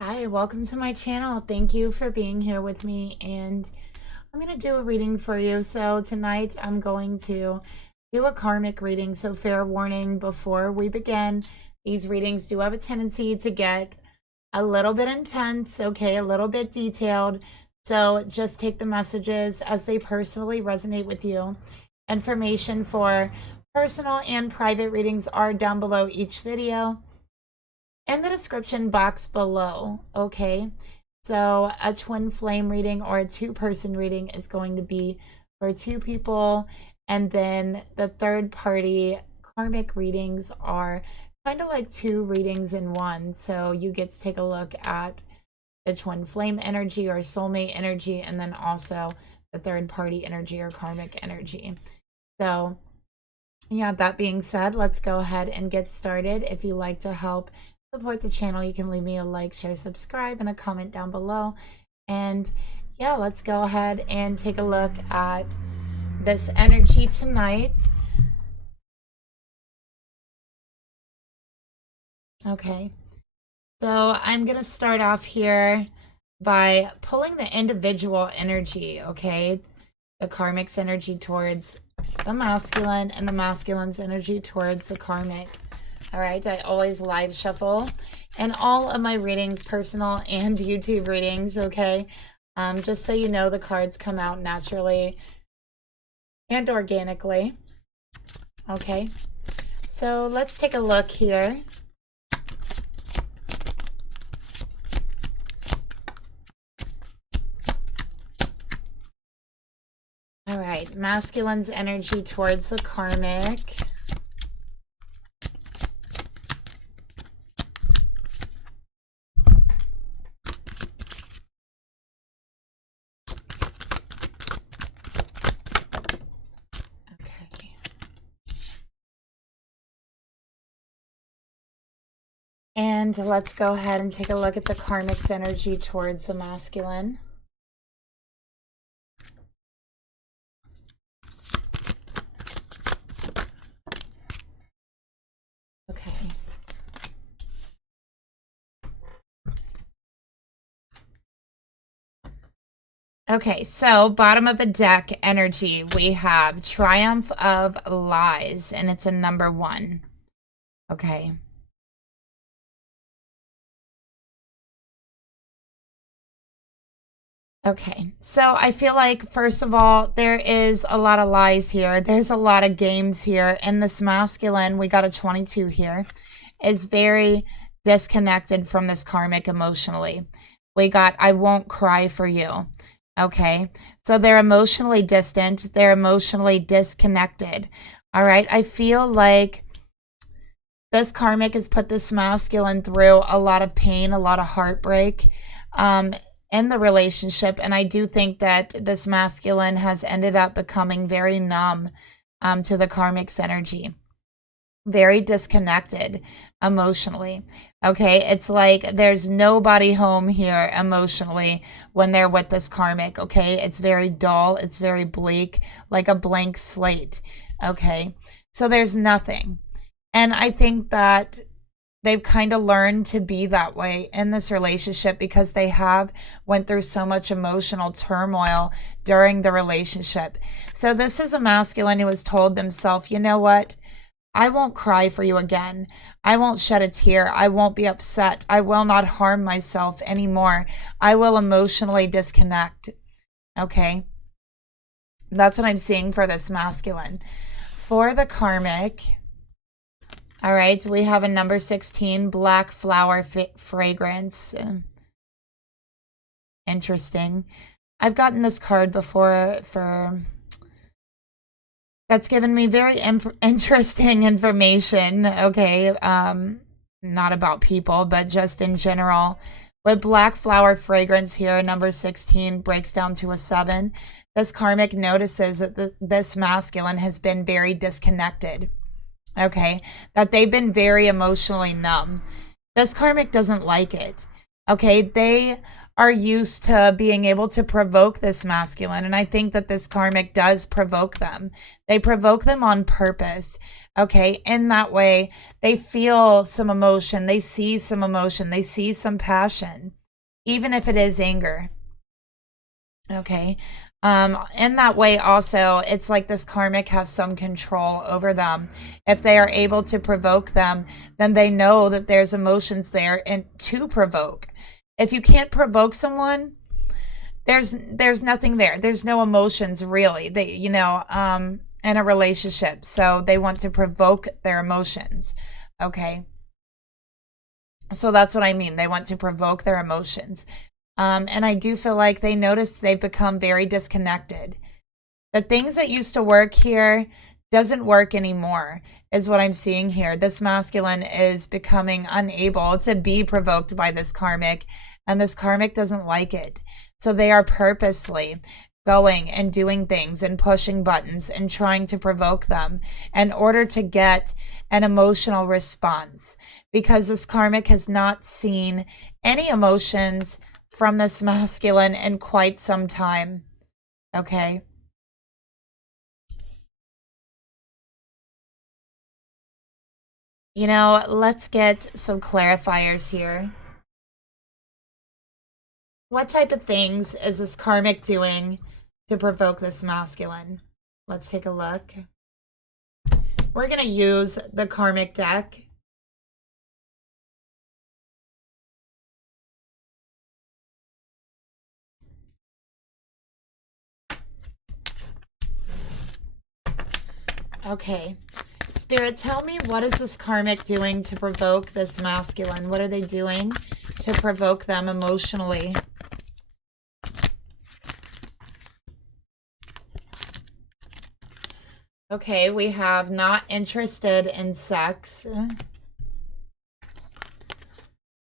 Hi, welcome to my channel. Thank you for being here with me, and I'm going to do a reading for you. So tonight I'm going to do a karmic reading. So fair warning before we begin, these readings do have a tendency to get a little bit intense, okay, a little bit detailed. So just take the messages as they personally resonate with you. Information for personal and private readings are down below each video in the description box below, okay? So a twin flame reading or a two-person reading is going to be for two people, and then the third party karmic readings are kind of like two readings in one. So you get to take a look at the twin flame energy or soulmate energy, and then also the third party energy or karmic energy. So yeah, that being said, let's go ahead and get started. If you like to help support the channel, you can leave me a like, share, subscribe, and a comment down below. And yeah, let's go ahead and take a look at this energy tonight. Okay, so I'm gonna start off here by pulling the individual energy, okay? The karmic's energy towards the masculine and the masculine's energy towards the karmic. All right, I always live shuffle and all of my readings, personal and YouTube readings, okay? Just so you know, the cards come out naturally and organically, okay? So let's take a look here. All right, masculine's energy towards the karmic. And let's go ahead and take a look at the karmic's energy towards the masculine. Okay. Okay, so bottom of the deck energy, we have Triumph of Lies, and it's a number 1. Okay. Okay, so I feel like, first of all, there is a lot of lies here. There's a lot of games here. And this masculine, we got a 22 here, is very disconnected from this karmic emotionally. We got, I won't cry for you. Okay, so they're emotionally distant. They're emotionally disconnected. All right, I feel like this karmic has put this masculine through a lot of pain, a lot of heartbreak. In the relationship, and I do think that this masculine has ended up becoming very numb to the karmic's energy, very disconnected emotionally. Okay, it's like there's nobody home here emotionally when they're with this karmic. Okay, it's very dull, it's very bleak, like a blank slate. Okay, so there's nothing, and I think that they've kind of learned to be that way in this relationship because they have went through so much emotional turmoil during the relationship. So this is a masculine who has told themselves, you know what? I won't cry for you again. I won't shed a tear. I won't be upset. I will not harm myself anymore. I will emotionally disconnect. Okay. That's what I'm seeing for this masculine. For the karmic, all right, so we have a number 16, black flower fragrance. Interesting. I've gotten this card before that's given me very interesting information, okay? Not about people, but just in general. With black flower fragrance here, number 16 breaks down to a 7. This karmic notices that this masculine has been very disconnected. Okay, that they've been very emotionally numb. This karmic doesn't like it. Okay, they are used to being able to provoke this masculine, and I think that this karmic does provoke them. They provoke them on purpose. Okay, in that way, they feel some emotion, they see some emotion, they see some passion, even if it is anger. Okay. In that way also, it's like this karmic has some control over them. If they are able to provoke them, then they know that there's emotions there and to provoke. If you can't provoke someone, there's nothing there. There's no emotions really. They, in a relationship. So they want to provoke their emotions. Okay. So that's what I mean. They want to provoke their emotions. And I do feel like they notice they've become very disconnected. The things that used to work here doesn't work anymore, is what I'm seeing here. This masculine is becoming unable to be provoked by this karmic, and this karmic doesn't like it. So they are purposely going and doing things and pushing buttons and trying to provoke them in order to get an emotional response, because this karmic has not seen any emotions from this masculine in quite some time. Okay. Let's get some clarifiers here. What type of things is this karmic doing to provoke this masculine? Let's take a look. We're going to use the karmic deck. Okay. Spirit, tell me, what is this karmic doing to provoke this masculine? What are they doing to provoke them emotionally? Okay, we have not interested in sex.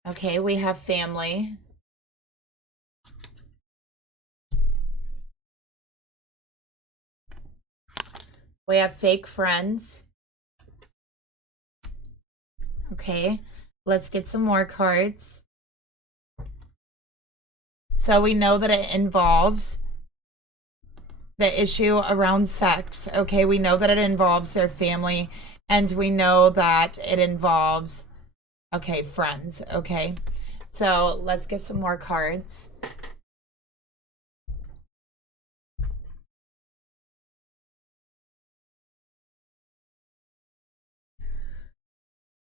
Okay, we have family. We have fake friends. Okay, let's get some more cards. So we know that it involves the issue around sex. Okay, we know that it involves their family, and we know that it involves, okay, friends. Okay, so let's get some more cards.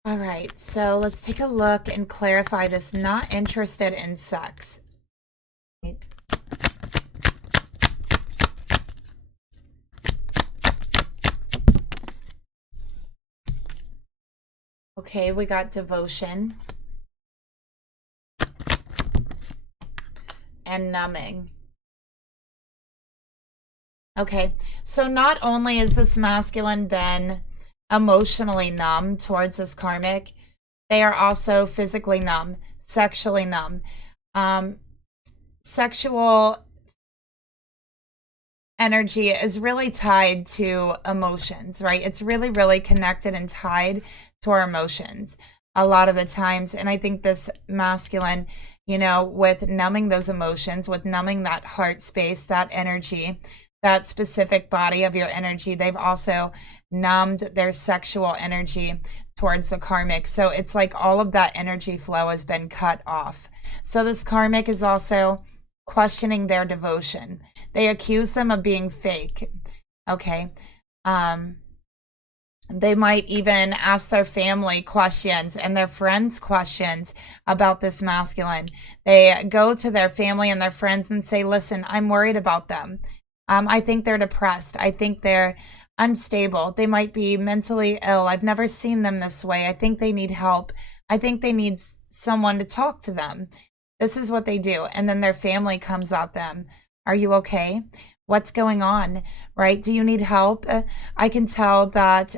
All right, so let's take a look and clarify this not interested in sex. Right. Okay, we got devotion and numbing. Okay, so not only is this masculine then emotionally numb towards this karmic, they are also physically numb, sexually numb. Sexual energy is really tied to emotions, right? It's really, really connected and tied to our emotions a lot of the times. And I think this masculine, with numbing those emotions, with numbing that heart space, that energy, that specific body of your energy, they've also numbed their sexual energy towards the karmic. So it's like all of that energy flow has been cut off. So this karmic is also questioning their devotion. They accuse them of being fake. Okay. They might even ask their family questions and their friends questions about this masculine. They go to their family and their friends and say, listen, I'm worried about them. I think they're depressed. I think they're unstable. They might be mentally ill. I've never seen them this way. I think they need help. I think they need someone to talk to them. This is what they do. And then their family comes at them. Are you okay? What's going on, right? Do you need help? I can tell that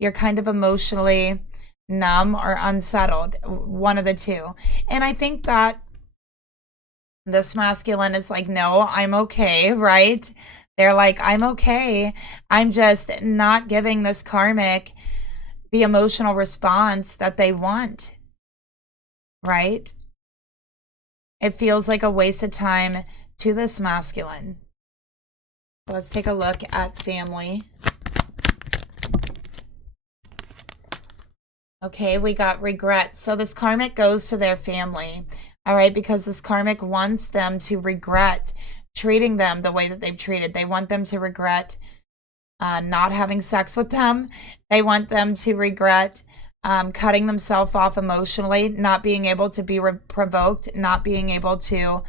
you're kind of emotionally numb or unsettled, one of the two. And I think that this masculine is like, no, I'm okay, right? They're like, I'm okay. I'm just not giving this karmic the emotional response that they want, right? It feels like a waste of time to this masculine. Let's take a look at family. Okay, we got regret. So this karmic goes to their family, all right, because this karmic wants them to regret treating them the way that they've treated. They want them to regret not having sex with them. They want them to regret cutting themselves off emotionally, not being able to be provoked, not being able to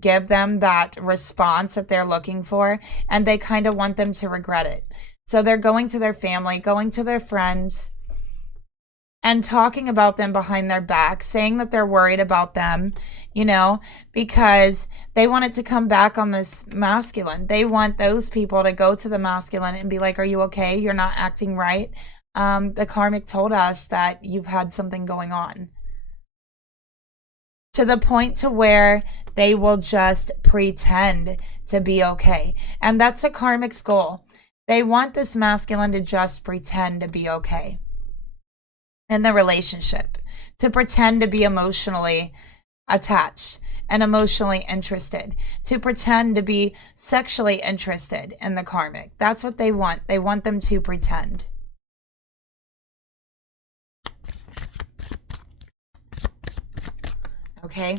give them that response that they're looking for. And they kind of want them to regret it. So they're going to their family, going to their friends, and talking about them behind their back, saying that they're worried about them, you know, because they want it to come back on this masculine. They want those people to go to the masculine and be like, are you okay? You're not acting right. The karmic told us that you've had something going on. To the point to where they will just pretend to be okay. And that's the karmic's goal. They want this masculine to just pretend to be okay in the relationship, to pretend to be emotionally attached and emotionally interested, to pretend to be sexually interested in the karmic. That's what they want. They want them to pretend. Okay,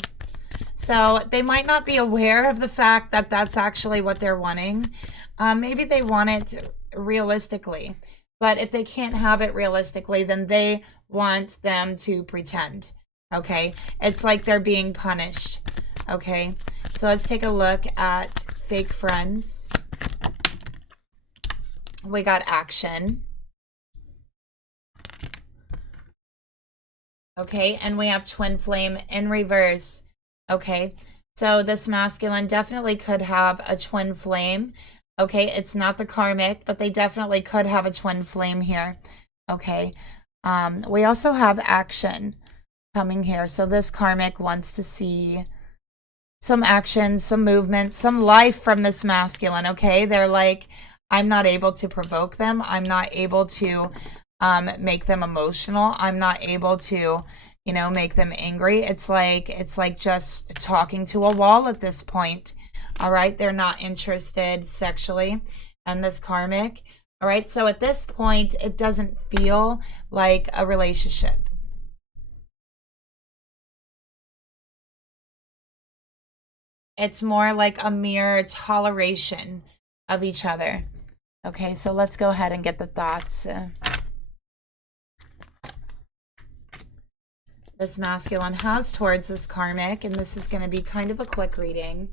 so they might not be aware of the fact that that's actually what they're wanting. Maybe they want it realistically, but if they can't have it realistically, then they want them to pretend. Okay, it's like they're being punished. Okay, so let's take a look at fake friends. We got action. Okay, and we have twin flame in reverse. Okay, so this masculine definitely could have a twin flame. Okay, it's not the karmic, but they definitely could have a twin flame here. Okay, we also have action coming here. So this karmic wants to see some action, some movement, some life from this masculine. Okay, they're like, I'm not able to provoke them. I'm not able to make them emotional. I'm not able to, you know, make them angry. It's like just talking to a wall at this point. All right, they're not interested sexually, and this karmic. All right, so at this point, it doesn't feel like a relationship. It's more like a mere toleration of each other. Okay, so let's go ahead and get the thoughts. This masculine has towards this karmic, and this is going to be kind of a quick reading.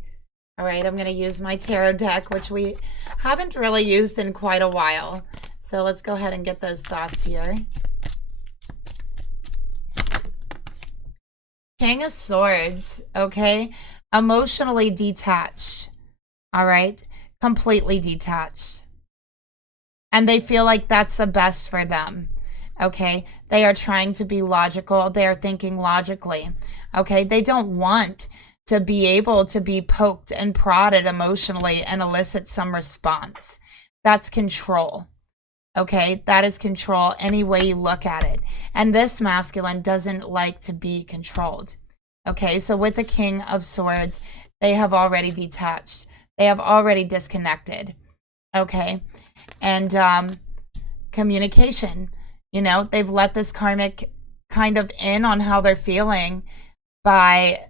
All right, I'm going to use my tarot deck, which we haven't really used in quite a while. So let's go ahead and get those thoughts here. King of Swords, okay? Emotionally detached, all right? Completely detached. And they feel like that's the best for them, okay? They are trying to be logical. They are thinking logically, okay? They don't want to be able to be poked and prodded emotionally and elicit some response. That's control. Okay, that is control any way you look at it. And this masculine doesn't like to be controlled. Okay, so with the King of Swords, they have already detached. They have already disconnected. Okay, and communication. You know, they've let this karmic kind of in on how they're feeling by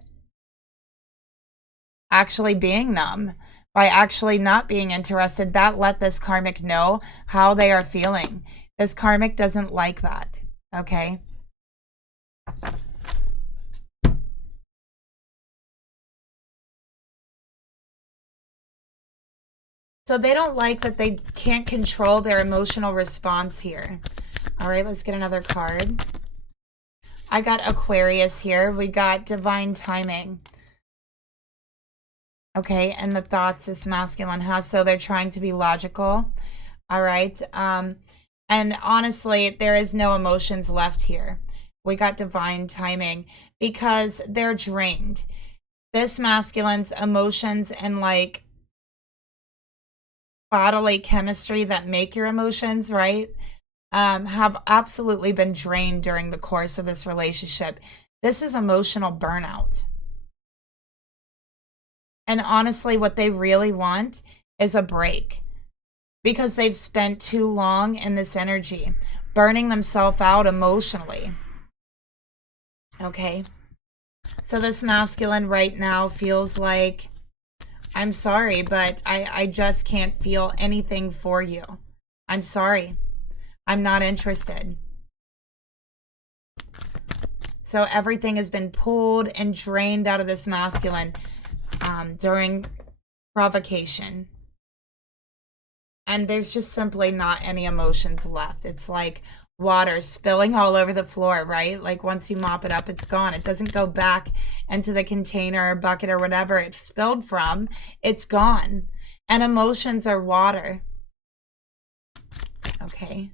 actually being numb, by actually not being interested. That let this karmic know how they are feeling. This karmic doesn't like that, okay? So they don't like that they can't control their emotional response here. All right, let's get another card. I got Aquarius here. We got divine timing. Okay, and the thoughts this masculine has, so they're trying to be logical. All right, and honestly, there is no emotions left here. We got divine timing because they're drained. This masculine's emotions and like bodily chemistry that make your emotions, right, have absolutely been drained during the course of this relationship. This is emotional burnout. And honestly, what they really want is a break because they've spent too long in this energy. burning themselves out emotionally. Okay. So this masculine right now feels like, I'm sorry, but I just can't feel anything for you. I'm sorry. I'm not interested. So everything has been pulled and drained out of this masculine during provocation. And there's just simply not any emotions left. It's like water spilling all over the floor, right? Like once you mop it up, it's gone. It doesn't go back into the container or bucket or whatever it spilled from. It's gone. And emotions are water. Okay.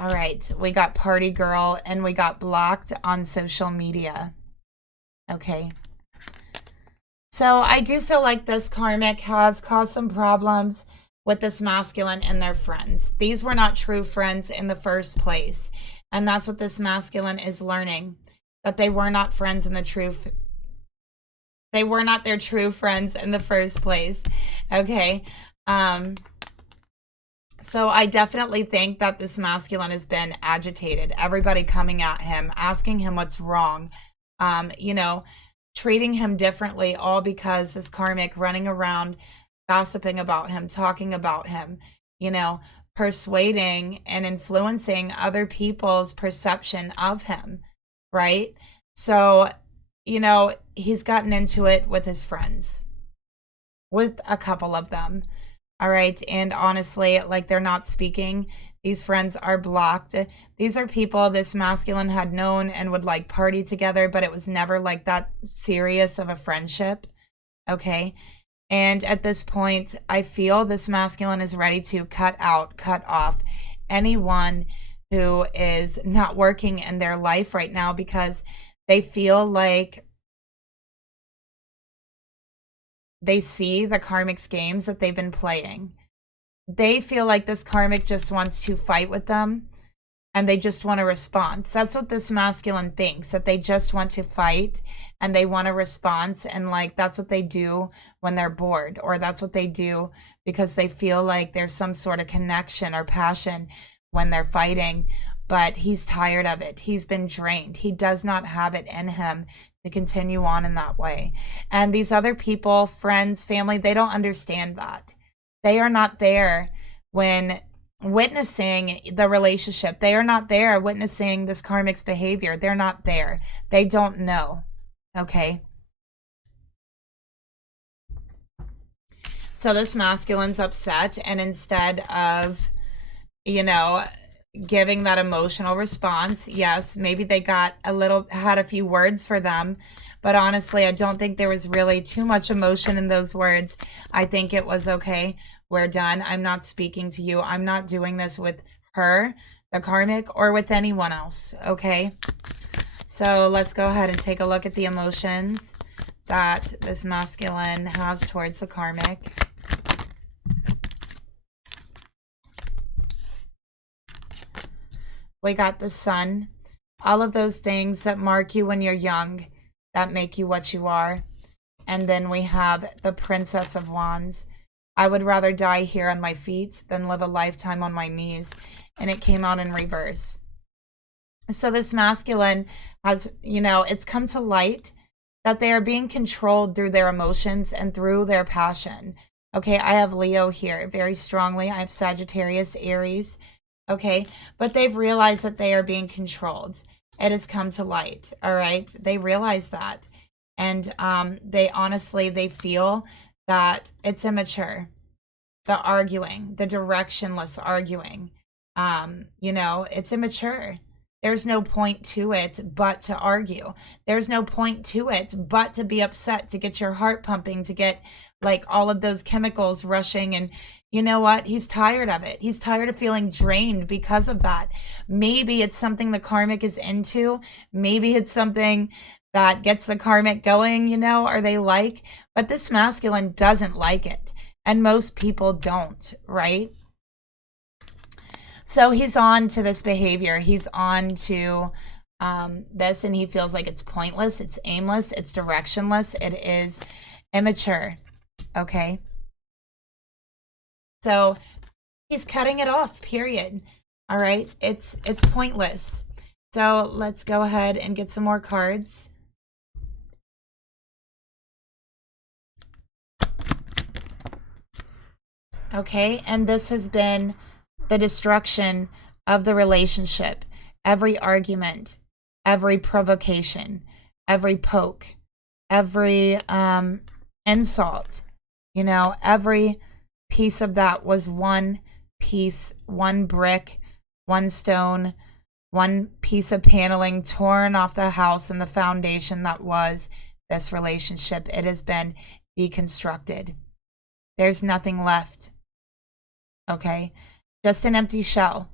All right. We got party girl and we got blocked on social media. Okay. So I do feel like this karmic has caused some problems with this masculine and their friends. These were not true friends in the first place. And that's what this masculine is learning, that they were not friends in the truth. They were not their true friends in the first place. Okay. So I definitely think that this masculine has been agitated. Everybody coming at him, asking him what's wrong, you know, treating him differently, all because this karmic running around gossiping about him, talking about him, you know, persuading and influencing other people's perception of him, right? So, you know, he's gotten into it with his friends, with a couple of them. All right. And honestly, like, they're not speaking. These friends are blocked. These are people this masculine had known and would like party together, but it was never like that serious of a friendship. Okay. And at this point, I feel this masculine is ready to cut off anyone who is not working in their life right now, because they feel like they see the karmic's games that they've been playing. They feel like this karmic just wants to fight with them and they just want a response. That's what this masculine thinks, that they just want to fight and they want a response. And like, that's what they do when they're bored, or that's what they do because they feel like there's some sort of connection or passion when they're fighting. But he's tired of it. He's been drained. He does not have it in him to continue on in that way. And these other people, friends, family, they don't understand that. They are not there when witnessing the relationship. They are not there witnessing this karmic's behavior. They're not there. They don't know. Okay. So this masculine's upset, and instead of, you know, giving that emotional response, yes, maybe they had a few words for them, but honestly, I don't think there was really too much emotion in those words. I think it was, okay, we're done. I'm not speaking to you. I'm not doing this with her, the karmic, or with anyone else. Okay. So let's go ahead and take a look at the emotions that this masculine has towards the karmic. We got the sun, all of those things that mark you when you're young, that make you what you are. And then we have the Princess of Wands. I would rather die here on my feet than live a lifetime on my knees. And it came out in reverse. So this masculine has, you know, it's come to light that they are being controlled through their emotions and through their passion. Okay, I have Leo here very strongly. I have Sagittarius, Aries. Okay, but they've realized that they are being controlled. It has come to light. All right, they realize that. And they feel that it's immature. The arguing, the directionless arguing, you know, it's immature. There's no point to it but to argue. There's no point to it but to be upset, to get your heart pumping, to get like all of those chemicals rushing. And you know what? He's tired of it. He's tired of feeling drained because of that. Maybe it's something the karmic is into. Maybe it's something that gets the karmic going, you know, or they like. But this masculine doesn't like it. And most people don't, right? So he's on to this behavior. He's on to this, and he feels like it's pointless, it's aimless, it's directionless, it is immature. Okay. So He's cutting it off, period. All right, it's pointless. So let's go ahead and get some more cards. Okay, and this has been the destruction of the relationship. Every argument, every provocation, every poke, every insult, you know, every piece of that was one piece, one brick, one stone, one piece of paneling torn off the house and the foundation that was this relationship. It has been deconstructed. There's nothing left. Okay? Just an empty shell.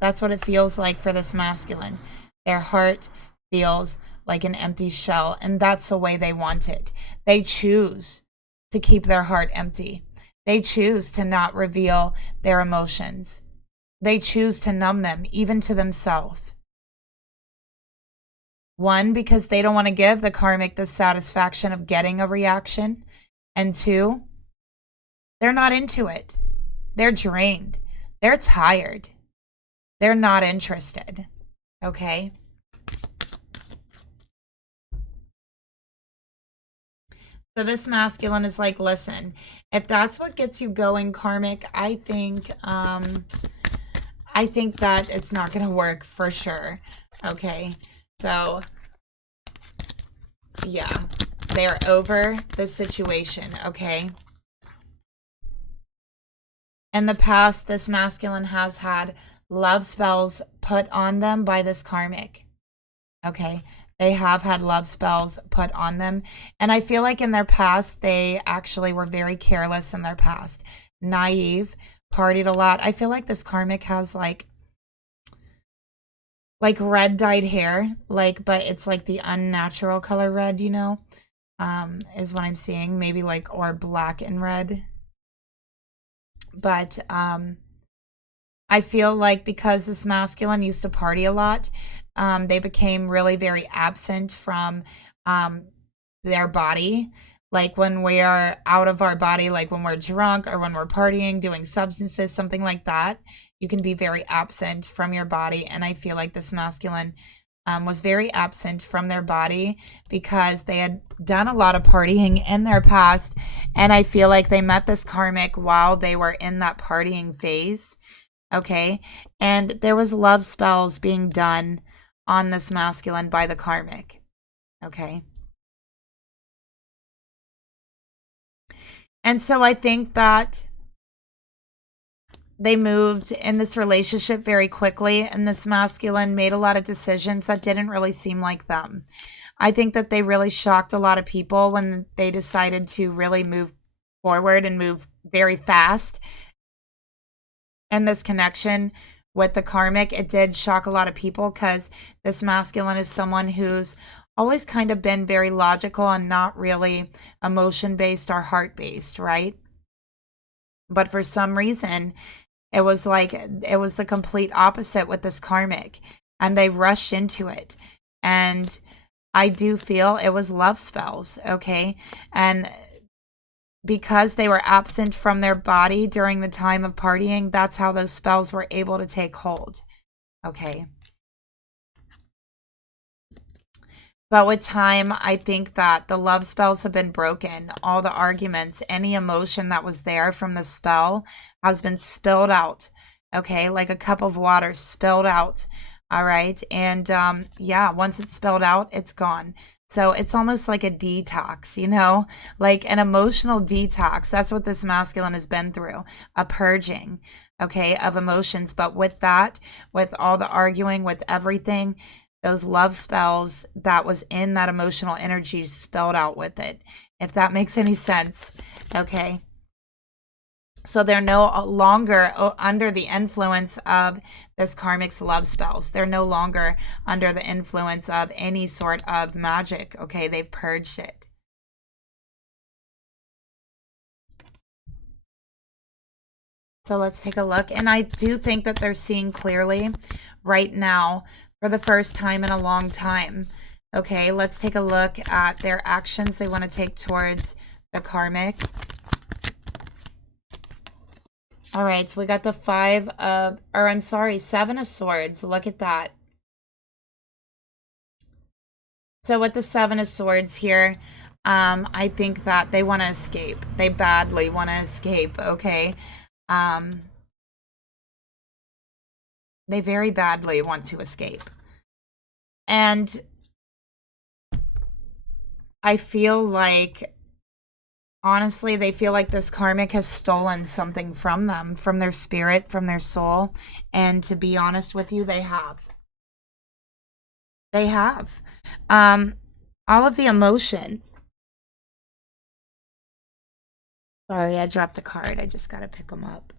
That's what it feels like for this masculine. Their heart feels like an empty shell, and that's the way they want it. They choose to keep their heart empty. They choose to not reveal their emotions. They choose to numb them, even to themselves. One, because they don't want to give the karmic the satisfaction of getting a reaction. And two, they're not into it. They're drained. They're tired. They're not interested. Okay? So this masculine is like, listen, if that's what gets you going, karmic, I think that it's not going to work for sure. Okay? So, yeah. They're over the situation, okay? In the past, this masculine has had love spells put on them by this karmic. Okay? They have had love spells put on them. And I feel like in their past, they actually were very careless in their past. Naive, partied a lot. I feel like this karmic has like red dyed hair, but it's like the unnatural color red, you know, is what I'm seeing. Maybe like, or black and red. But I feel like because this masculine used to party a lot, they became really very absent from their body. Like when we are out of our body, like when we're drunk or when we're partying, doing substances, something like that, you can be very absent from your body. And I feel like this masculine was very absent from their body because they had done a lot of partying in their past. And I feel like they met this karmic while they were in that partying phase. Okay. And there was love spells being done on this masculine by the karmic. Okay. And so I think that they moved in this relationship very quickly, and this masculine made a lot of decisions that didn't really seem like them. I think that they really shocked a lot of people when they decided to really move forward and move very fast. And this connection with the karmic, it did shock a lot of people because this masculine is someone who's always kind of been very logical and not really emotion-based or heart-based, right? But for some reason, it was the complete opposite with this karmic, and they rushed into it. And I do feel it was love spells, okay? And because they were absent from their body during the time of partying, that's how those spells were able to take hold, okay? But with time, I think that the love spells have been broken. All the arguments, any emotion that was there from the spell has been spilled out. Okay, like a cup of water spilled out. All right. And yeah, once it's spilled out, it's gone. So it's almost like a detox, you know, like an emotional detox. That's what this masculine has been through, a purging, okay, of emotions. But with that, with all the arguing, with everything, those love spells that was in that emotional energy spelled out with it, if that makes any sense. Okay. So they're no longer under the influence of this karmic's love spells. They're no longer under the influence of any sort of magic. Okay. They've purged it. So let's take a look. And I do think that they're seeing clearly right now for the first time in a long time. Okay, let's take a look at their actions they want to take towards the karmic. All right, so we got the Seven of Swords. Look at that. So with the Seven of Swords here, I think that they want to escape. They badly want to escape, okay? They very badly want to escape. And I feel like, honestly, they feel like this karmic has stolen something from them, from their spirit, from their soul. And to be honest with you, they have. They have. All of the emotions. Sorry, I dropped the card. I just got to pick them up.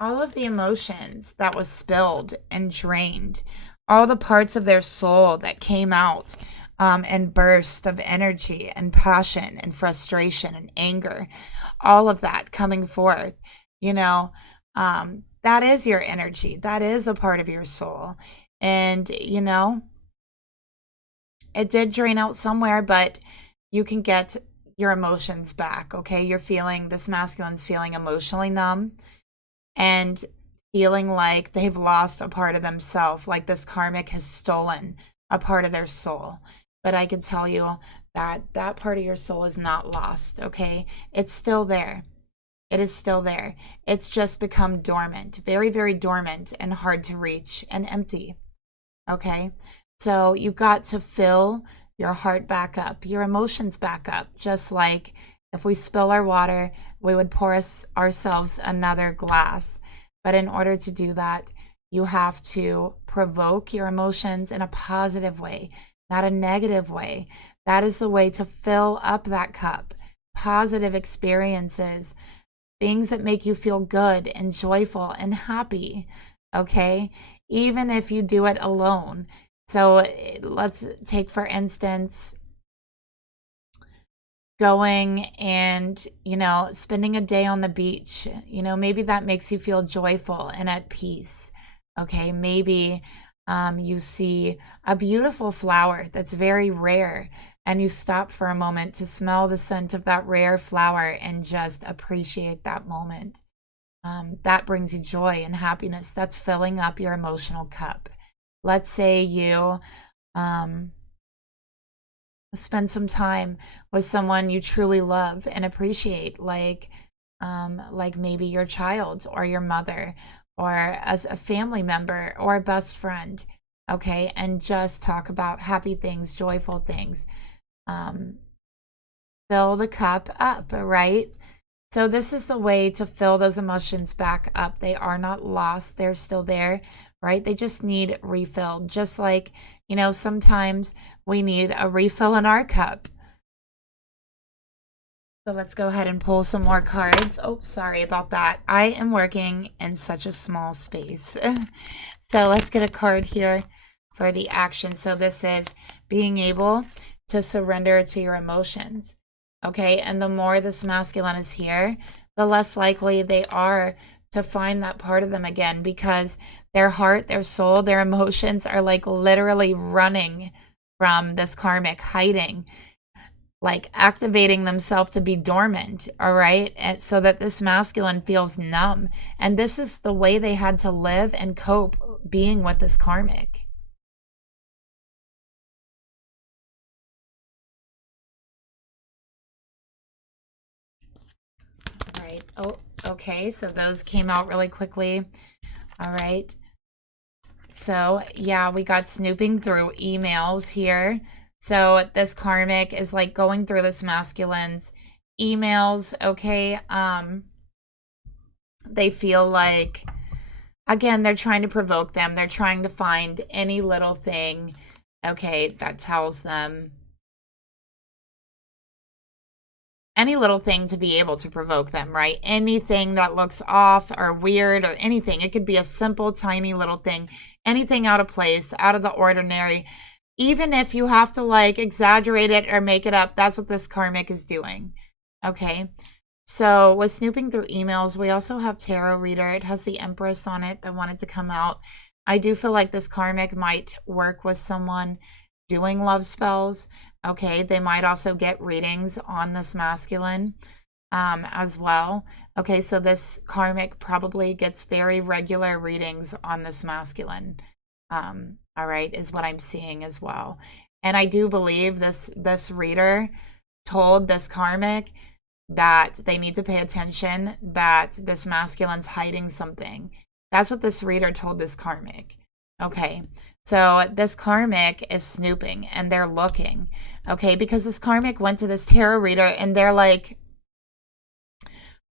All of the emotions that was spilled and drained, all the parts of their soul that came out and burst of energy and passion and frustration and anger, all of that coming forth, you know, that is your energy. That is a part of your soul. And, you know, it did drain out somewhere, but you can get your emotions back, okay? You're feeling, this masculine's feeling emotionally numb and feeling like they've lost a part of themselves, like this karmic has stolen a part of their soul. But I can tell you that that part of your soul is not lost, okay? It's still there. It is still there. It's just become dormant, very, very dormant and hard to reach and empty, okay? So you got to fill your heart back up, your emotions back up, just like if we spill our water, we would pour ourselves another glass. But in order to do that, you have to provoke your emotions in a positive way, not a negative way. That is the way to fill up that cup. Positive experiences, things that make you feel good and joyful and happy, okay? Even if you do it alone. So let's take, for instance, going and, you know, spending a day on the beach. You know, maybe that makes you feel joyful and at peace. Okay, maybe you see a beautiful flower that's very rare and you stop for a moment to smell the scent of that rare flower and just appreciate that moment. That brings you joy and happiness. That's filling up your emotional cup. Let's say you spend some time with someone you truly love and appreciate, like maybe your child or your mother or as a family member or a best friend, okay? And just talk about happy things, joyful things. Fill the cup up, right? So this is the way to fill those emotions back up. They are not lost. They're still there, right? They just need refilled. Just like, you know, sometimes we need a refill in our cup. So let's go ahead and pull some more cards. Oh, sorry about that. I am working in such a small space. So let's get a card here for the action. So this is being able to surrender to your emotions. Okay, and the more this masculine is here, the less likely they are to find that part of them again, because their heart, their soul, their emotions are like literally running from this karmic, hiding, like activating themselves to be dormant, all right? And so that this masculine feels numb. And this is the way they had to live and cope being with this karmic. Right. Oh, okay. So those came out really quickly. All right. So yeah, we got snooping through emails here. So this karmic is like going through this masculine's emails. Okay. They feel like, again, they're trying to provoke them. They're trying to find any little thing, okay, that tells them, any little thing to be able to provoke them, right? Anything that looks off or weird or anything. It could be a simple, tiny little thing, anything out of place, out of the ordinary. Even if you have to like exaggerate it or make it up, that's what this karmic is doing, okay? So with snooping through emails, we also have tarot reader. It has the Empress on it that wanted to come out. I do feel like this karmic might work with someone doing love spells. Okay, they might also get readings on this masculine as well. Okay, so this karmic probably gets very regular readings on this masculine. All right, is what I'm seeing as well. And I do believe this reader told this karmic that they need to pay attention, that this masculine's hiding something. That's what this reader told this karmic. Okay, so this karmic is snooping and they're looking. Okay, because this karmic went to this tarot reader and they're like,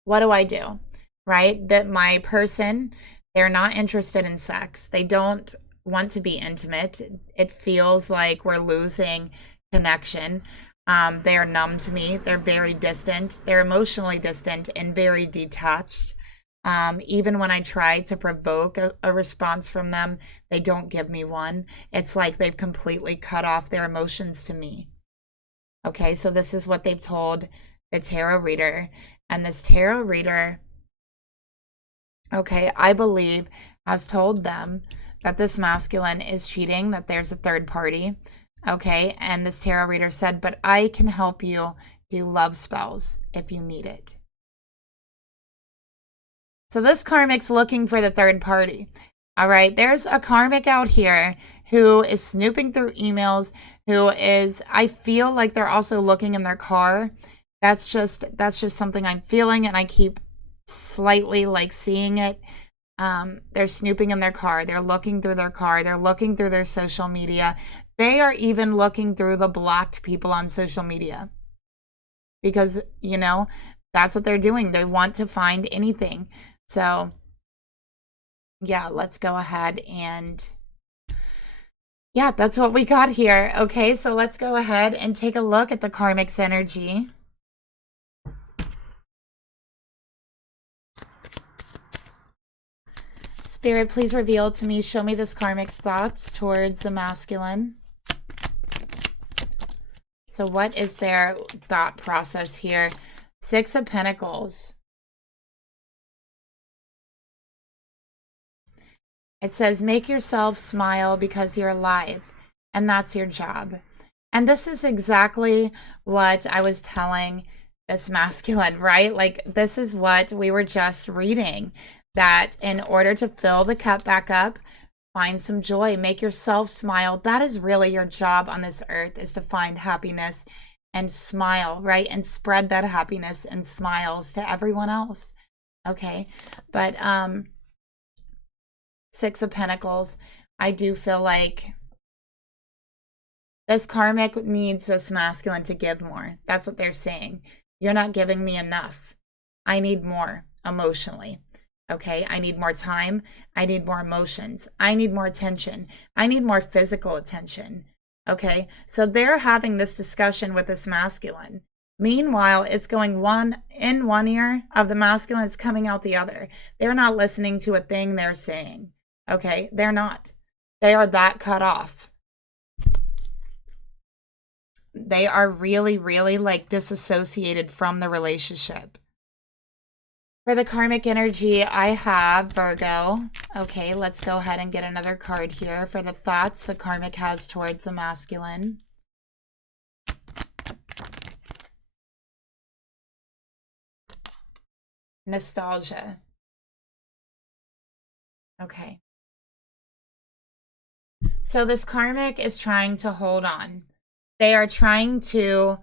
what do I do? Right? That my person, they're not interested in sex. They don't want to be intimate. It feels like we're losing connection. They are numb to me. They're very distant. They're emotionally distant and very detached. Even when I try to provoke a response from them, they don't give me one. It's like they've completely cut off their emotions to me. Okay, so this is what they've told the tarot reader. And this tarot reader, okay, I believe has told them that this masculine is cheating, that there's a third party. Okay, and this tarot reader said, but I can help you do love spells if you need it. So this karmic's looking for the third party. All right, there's a karmic out here who is snooping through emails, who is, I feel like they're also looking in their car. That's just something I'm feeling, and I keep slightly like seeing it. They're snooping in their car. They're looking through their car. They're looking through their social media. They are even looking through the blocked people on social media. Because, you know, that's what they're doing. They want to find anything. So, yeah, let's go ahead and... yeah, that's what we got here. Okay, so let's go ahead and take a look at the karmic's energy. Spirit, please reveal to me, show me this karmic's thoughts towards the masculine. So what is their thought process here? Six of Pentacles. It says, make yourself smile because you're alive, and that's your job. And this is exactly what I was telling this masculine, right? Like, this is what we were just reading, that in order to fill the cup back up, find some joy, make yourself smile. That is really your job on this earth, is to find happiness and smile, right? And spread that happiness and smiles to everyone else. Okay, but Six of Pentacles, I do feel like this karmic needs this masculine to give more. That's what they're saying. You're not giving me enough. I need more emotionally. Okay, I need more time. I need more emotions. I need more attention. I need more physical attention. Okay, so they're having this discussion with this masculine. Meanwhile, it's going in one ear of the masculine, it's coming out the other. They're not listening to a thing they're saying. Okay, they're not. They are that cut off. They are really, really like disassociated from the relationship. For the karmic energy, I have Virgo. Okay, let's go ahead and get another card here for the thoughts the karmic has towards the masculine. Nostalgia. Okay. So this karmic is trying to hold on. They are trying to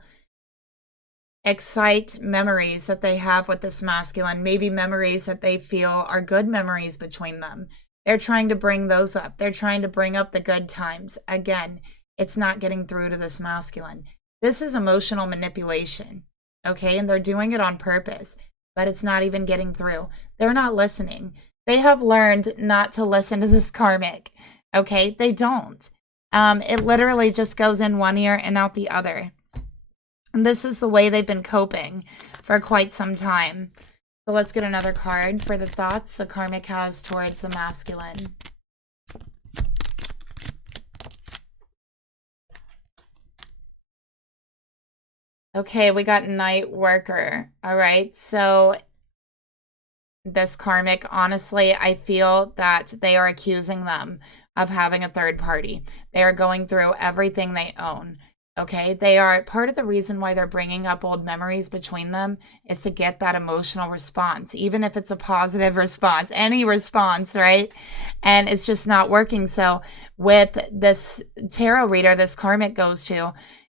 excite memories that they have with this masculine, maybe memories that they feel are good memories between them. They're trying to bring those up. They're trying to bring up the good times. Again, it's not getting through to this masculine. This is emotional manipulation, okay? And they're doing it on purpose, but it's not even getting through. They're not listening. They have learned not to listen to this karmic, okay? They don't. It literally just goes in one ear and out the other. And this is the way they've been coping for quite some time. So let's get another card for the thoughts the karmic has towards the masculine. Okay, we got night worker. All right, so this karmic, honestly, I feel that they are accusing them of having a third party. They are going through everything they own. Okay, they are part of the reason why they're bringing up old memories between them is to get that emotional response, even if it's a positive response, any response, right? And it's just not working. So with this tarot reader, this karmic goes to,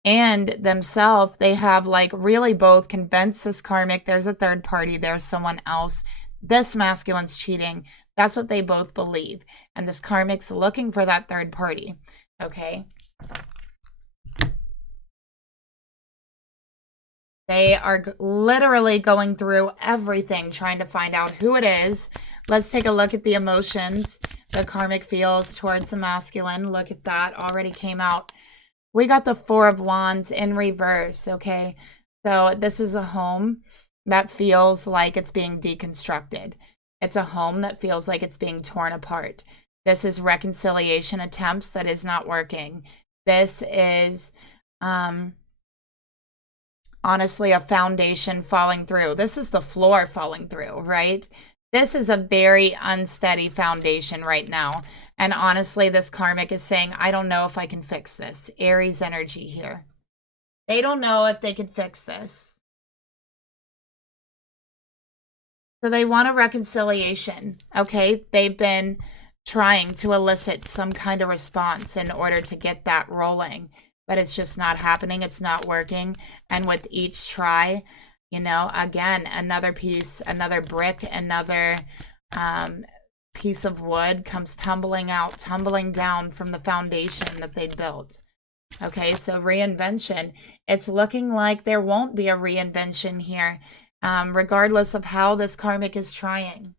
and themselves, they have like really both convinced this karmic there's a third party, there's someone else, this masculine's cheating. That's what they both believe. And this karmic's looking for that third party. Okay. They are literally going through everything, trying to find out who it is. Let's take a look at the emotions the karmic feels towards the masculine. Look at that. Already came out. We got the Four of Wands in reverse, okay? So this is a home that feels like it's being deconstructed. It's a home that feels like it's being torn apart. This is reconciliation attempts that is not working. This is... honestly, a foundation falling through. This is the floor falling through, right? This is a very unsteady foundation right now. And honestly, this karmic is saying, I don't know if I can fix this. Aries energy here. They don't know if they can fix this. So they want a reconciliation, okay? They've been trying to elicit some kind of response in order to get that rolling. But it's just not happening. It's not working. And with each try, you know, again, another piece, another brick, another piece of wood comes tumbling out, tumbling down from the foundation that they built. Okay, so reinvention. It's looking like there won't be a reinvention here, regardless of how this karmic is trying.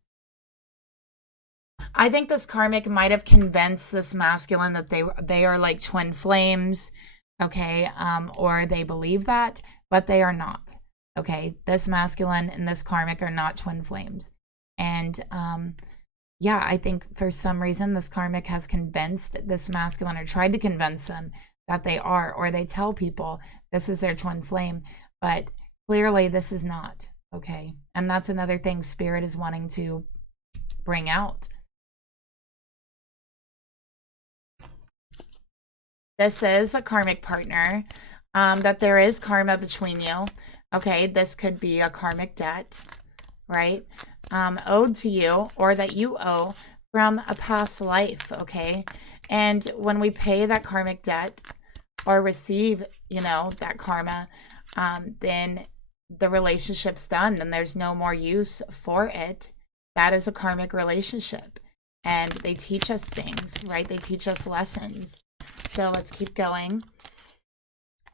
I think this karmic might have convinced this masculine that they are like twin flames. Okay, or they believe that, but they are not. Okay, this masculine and this karmic are not twin flames. And yeah, I think for some reason this karmic has convinced this masculine or tried to convince them that they are, or they tell people this is their twin flame, but clearly this is not. Okay, and that's another thing Spirit is wanting to bring out. This is a karmic partner, that there is karma between you. Okay, this could be a karmic debt, right? Owed to you, or that you owe from a past life, okay? And when we pay that karmic debt or receive, you know, that karma, then the relationship's done and there's no more use for it. That is a karmic relationship. And they teach us things, right? They teach us lessons. So let's keep going.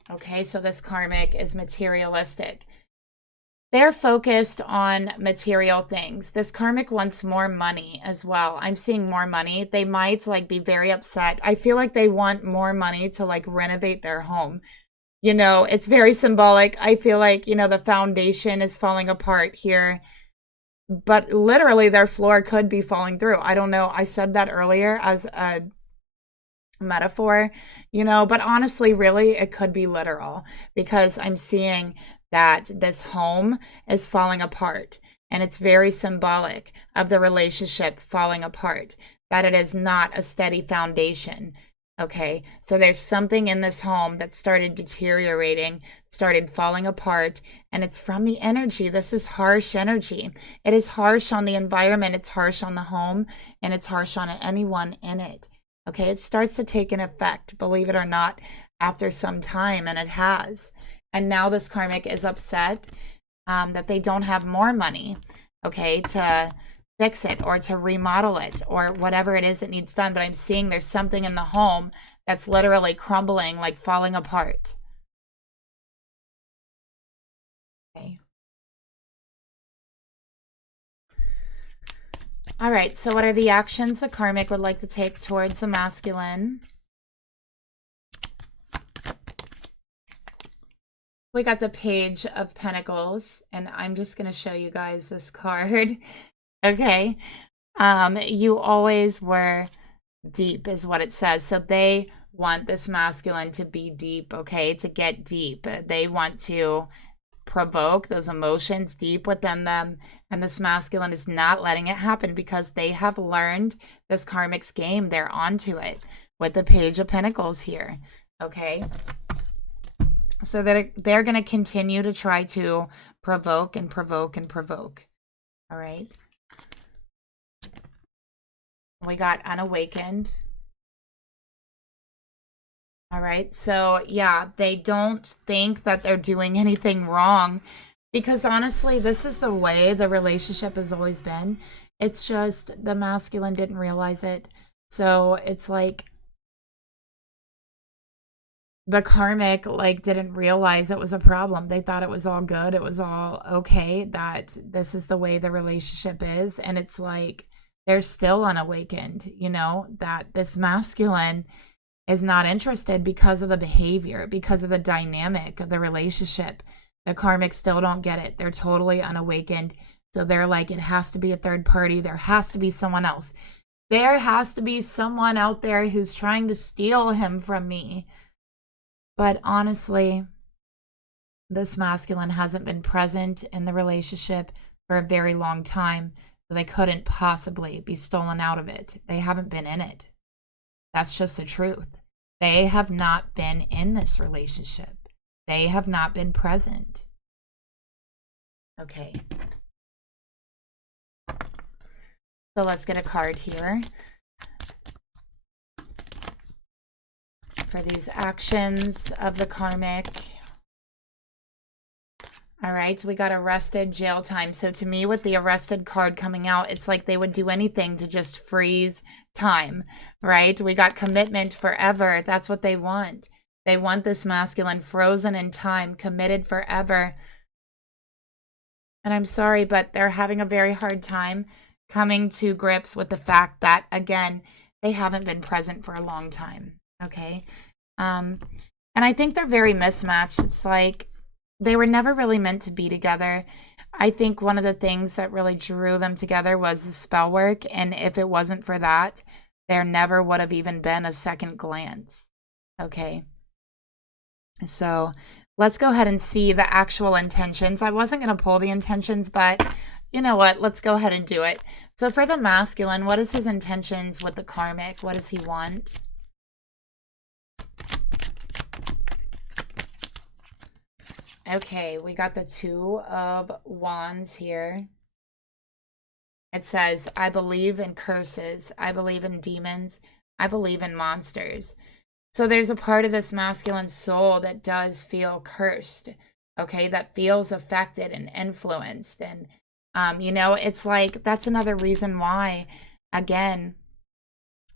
Okay, so this karmic is materialistic. They're focused on material things. This karmic wants more money as well. I'm seeing more money. They might like be very upset. I feel like they want more money to like renovate their home. You know, it's very symbolic. I feel like, you know, the foundation is falling apart here. But literally their floor could be falling through. I don't know. I said that earlier as a metaphor, you know, but honestly, really, it could be literal, because I'm seeing that this home is falling apart, and it's very symbolic of the relationship falling apart, that it is not a steady foundation. Okay, so there's something in this home that started deteriorating, started falling apart, and it's from the energy. This is harsh energy. It is harsh on the environment, it's harsh on the home, and it's harsh on anyone in it. Okay, it starts to take an effect, believe it or not, after some time, and it has. And now this karmic is upset that they don't have more money, okay, to fix it or to remodel it or whatever it is that needs done. But I'm seeing there's something in the home that's literally crumbling, like falling apart. Okay. All right, so what are the actions the karmic would like to take towards the masculine? We got the Page of Pentacles, and I'm just going to show you guys this card. Okay. You always were deep is what it says. So they want this masculine to be deep, okay, to get deep. They want to provoke those emotions deep within them, and this masculine is not letting it happen because they have learned this karmic's game. They're onto it with the Page of Pentacles here, okay? So that they're going to continue to try to provoke and provoke and provoke, all right? We got unawakened. All right, so yeah, they don't think that they're doing anything wrong because honestly, this is the way the relationship has always been. It's just the masculine didn't realize it. So it's like the karmic like didn't realize it was a problem. They thought it was all good. It was all okay, that this is the way the relationship is. And it's like they're still unawakened, you know, that this masculine is not interested because of the behavior, because of the dynamic of the relationship. The karmics still don't get it. They're totally unawakened. So they're like, it has to be a third party. There has to be someone else. There has to be someone out there who's trying to steal him from me. But honestly, this masculine hasn't been present in the relationship for a very long time. So they couldn't possibly be stolen out of it. They haven't been in it. That's just the truth. They have not been in this relationship. They have not been present. Okay. So let's get a card here for these actions of the karmic. All right, so we got arrested, jail time. So to me, with the arrested card coming out, it's like they would do anything to just freeze time, right? We got commitment forever. That's what they want. They want this masculine frozen in time, committed forever. And I'm sorry, but they're having a very hard time coming to grips with the fact that, again, they haven't been present for a long time, okay? And I think they're very mismatched. It's like, they were never really meant to be together. I think one of the things that really drew them together was the spell work. And if it wasn't for that, there never would have even been a second glance. Okay. So let's go ahead and see the actual intentions. I wasn't going to pull the intentions, but you know what? Let's go ahead and do it. So for the masculine, what is his intentions with the karmic? What does he want? Okay, we got the Two of Wands here. It says, I believe in curses. I believe in demons. I believe in monsters. So there's a part of this masculine soul that does feel cursed, okay, that feels affected and influenced. And, you know, it's like that's another reason why, again,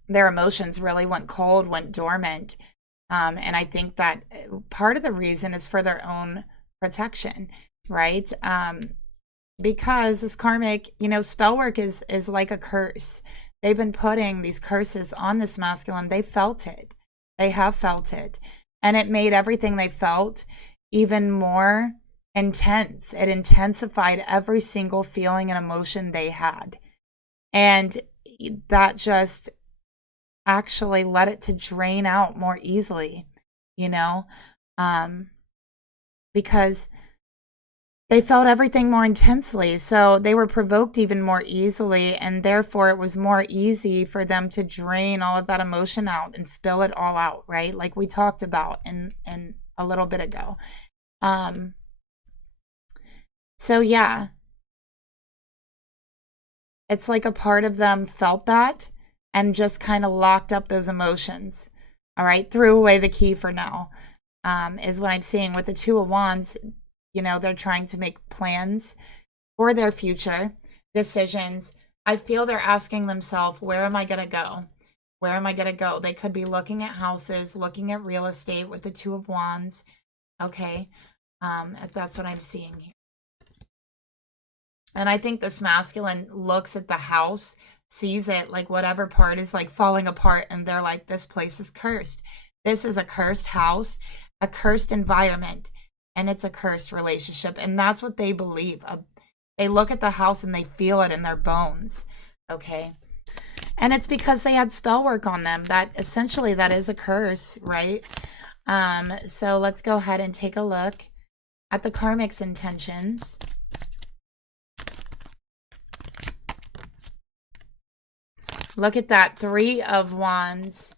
their emotions really went cold, went dormant. And I think that part of the reason is for their own protection, right? Because this karmic, you know, spell work is like a curse. They've been putting these curses on this masculine. They felt it. They have felt it. And it made everything they felt even more intense. It intensified every single feeling and emotion they had. And that just actually led it to drain out more easily, you know? Because they felt everything more intensely. So they were provoked even more easily. And therefore, it was more easy for them to drain all of that emotion out and spill it all out, right? Like we talked about in a little bit ago. So yeah. It's like a part of them felt that and just kind of locked up those emotions. All right. Threw away the key for now. Is what I'm seeing with the Two of Wands. You know, they're trying to make plans for their future, decisions. I feel they're asking themselves, where am I going to go? Where am I going to go? They could be looking at houses, looking at real estate with the Two of Wands. Okay. That's what I'm seeing here. And I think this masculine looks at the house, sees it, like whatever part is like falling apart. And they're like, this place is cursed. This is a cursed house, a cursed environment, and it's a cursed relationship. And that's what they believe. They look at the house and they feel it in their bones. Okay. And it's because they had spell work on them. That essentially that is a curse, right? So let's go ahead and take a look at the karmic's intentions. Look at that, 3 of Wands.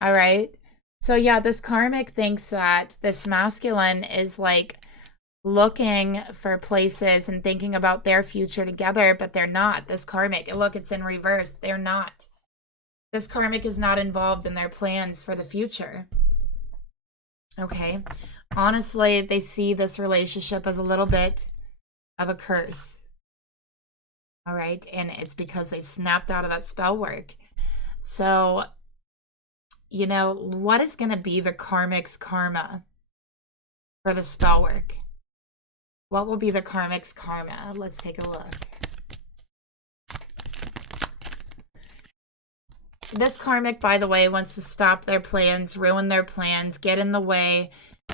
All right. So yeah, this karmic thinks that this masculine is like looking for places and thinking about their future together, but they're not. This karmic, look, it's in reverse. They're not. This karmic is not involved in their plans for the future. Okay. Honestly, they see this relationship as a little bit of a curse. All right. And it's because they snapped out of that spell work. So, you know, what is going to be the karmic's karma for the spell work? What will be the karmic's karma? Let's take a look. This karmic, by the way, wants to stop their plans, ruin their plans, get in the way,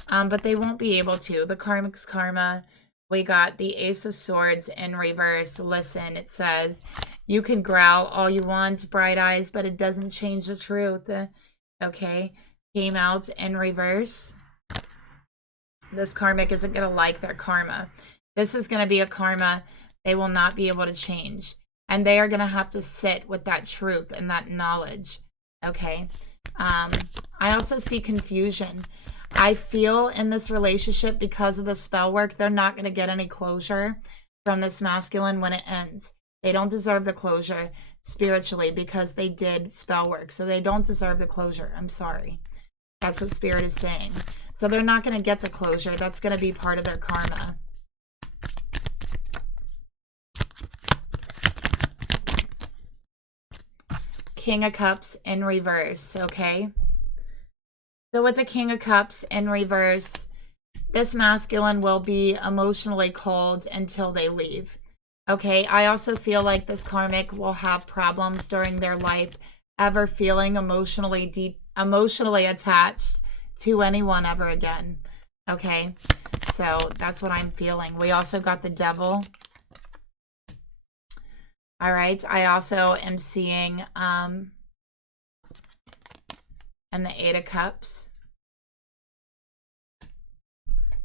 but they won't be able to. The karmic's karma, we got the Ace of Swords in reverse. Listen, it says, you can growl all you want, bright eyes, but it doesn't change the truth. Okay, came out in reverse. This karmic isn't going to like their karma. This is going to be a karma they will not be able to change. And they are going to have to sit with that truth and that knowledge. Okay. I also see confusion. I feel in this relationship, because of the spell work, they're not going to get any closure from this masculine when it ends. They don't deserve the closure spiritually because they did spell work. So they don't deserve the closure. I'm sorry. That's what Spirit is saying. So they're not going to get the closure. That's going to be part of their karma. King of Cups in reverse, okay? So with the King of Cups in reverse, this masculine will be emotionally cold until they leave. Okay, I also feel like this karmic will have problems during their life ever feeling emotionally attached to anyone ever again. Okay, so that's what I'm feeling. We also got the Devil. All right, I also am seeing and the 8 of Cups.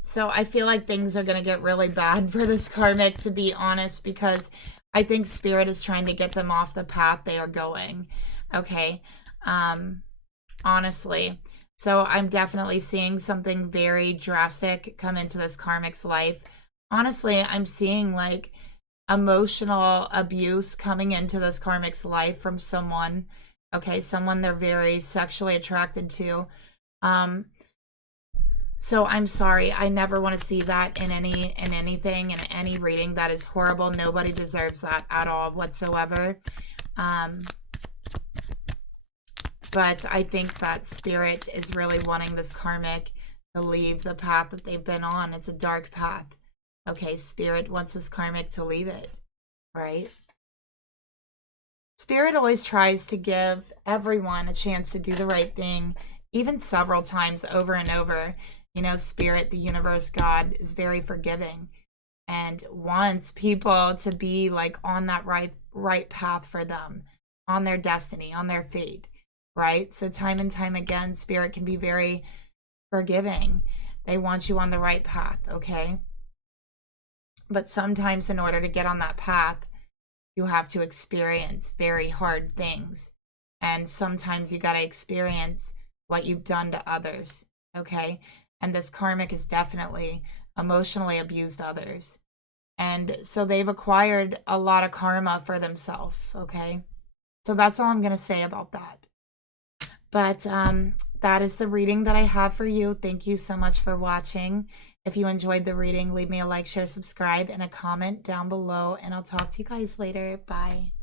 So I feel like things are going to get really bad for this karmic, to be honest, because I think Spirit is trying to get them off the path they are going. Okay. Honestly. So I'm definitely seeing something very drastic come into this karmic's life. Honestly, I'm seeing like emotional abuse coming into this karmic's life from someone. Okay. Someone they're very sexually attracted to. So I'm sorry. I never want to see that in anything, in any reading. That is horrible. Nobody deserves that at all whatsoever. But I think that Spirit is really wanting this karmic to leave the path that they've been on. It's a dark path. Okay, Spirit wants this karmic to leave it, right? Spirit always tries to give everyone a chance to do the right thing, even several times over and over. You know, Spirit, the universe, God is very forgiving and wants people to be like on that right path for them, on their destiny, on their fate, right? So time and time again, Spirit can be very forgiving. They want you on the right path, okay? But sometimes in order to get on that path, you have to experience very hard things. And sometimes you got to experience what you've done to others, okay? And this karmic has definitely emotionally abused others. And so they've acquired a lot of karma for themselves, okay? So that's all I'm going to say about that. But that is the reading that I have for you. Thank you so much for watching. If you enjoyed the reading, leave me a like, share, subscribe, and a comment down below. And I'll talk to you guys later. Bye.